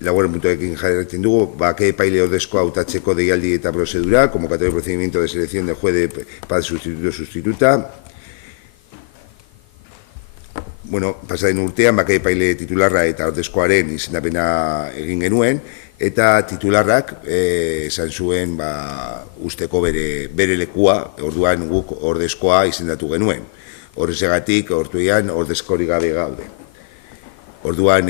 laugarren puntuekin jarraitzen dugu, bake epaile ordezkoa hautatzeko deialdi eta prozedura, convocatoria de procedimiento de selección del juez de paz sustituta. Bueno, pasaden urtean, bake epaile titularra eta ordezkoaren izendapena egin genuen, eta titularrak esan zuen usteko bere lekua, orduan guk ordezkoa izendatu genuen. Horrezegatik, orduan ordezkori gabe gaude. Orduan,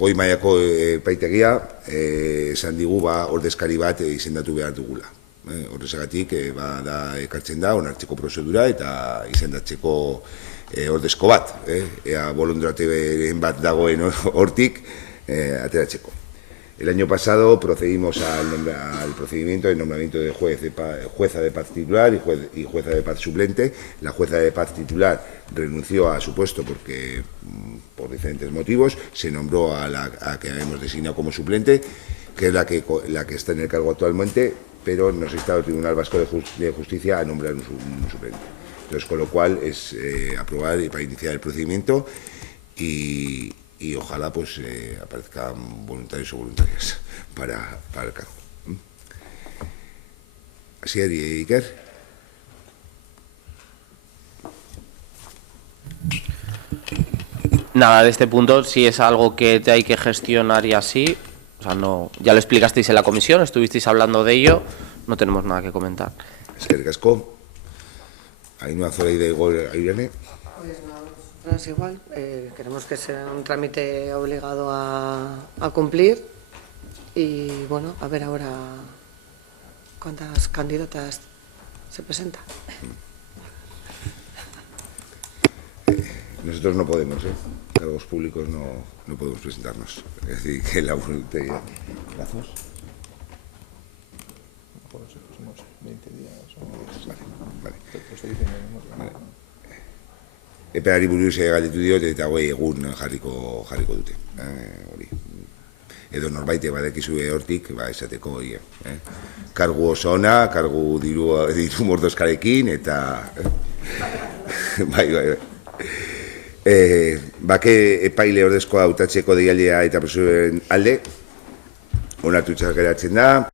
goi mailako epaitegia esan digu ordezkari bat izendatu behar dugula. Horrezegatik, da ekartzen da, onartzeko prozedura eta izendatzeko ordezko bat. Ea bolondrateren bat dagoen hortik ateratzeko. El año pasado procedimos al procedimiento de nombramiento de jueza de paz titular y jueza de paz suplente. La jueza de paz titular renunció a su puesto porque, por diferentes motivos, se nombró a la que hemos designado como suplente, que es la que está en el cargo actualmente, pero nos está el Tribunal Vasco de Justicia a nombrar un suplente. Entonces, con lo cual es aprobar para iniciar el procedimiento y ojalá pues aparezcan voluntarios o voluntarias para el cargo. Así es, Iker. Nada, de este punto, si es algo que te hay que gestionar y así, o sea, no, ya lo explicasteis en la comisión, estuvisteis hablando de ello, no tenemos nada que comentar. Eskerrik asko. Ainhoa Zoraide Irene. Pues no es igual, queremos que sea un trámite obligado a cumplir y bueno, a ver ahora cuántas candidatas se presentan. Nosotros no podemos, cargos públicos no podemos presentarnos. Es decir, que la voluntariedad. ¿Plazos? Por los próximos 20 días o Vale. vale. Epeari buruz galdetu diot eta hogei egun jarriko dute. Hori. Edo norbaite badekizue hortik, esateko hori. Kargu oso ona, kargu diru mordoskarekin, eta... Bai. Bake epaile ordezkoa hautatzeko deialdea eta prozeduren alde, onartutzat geratzen da,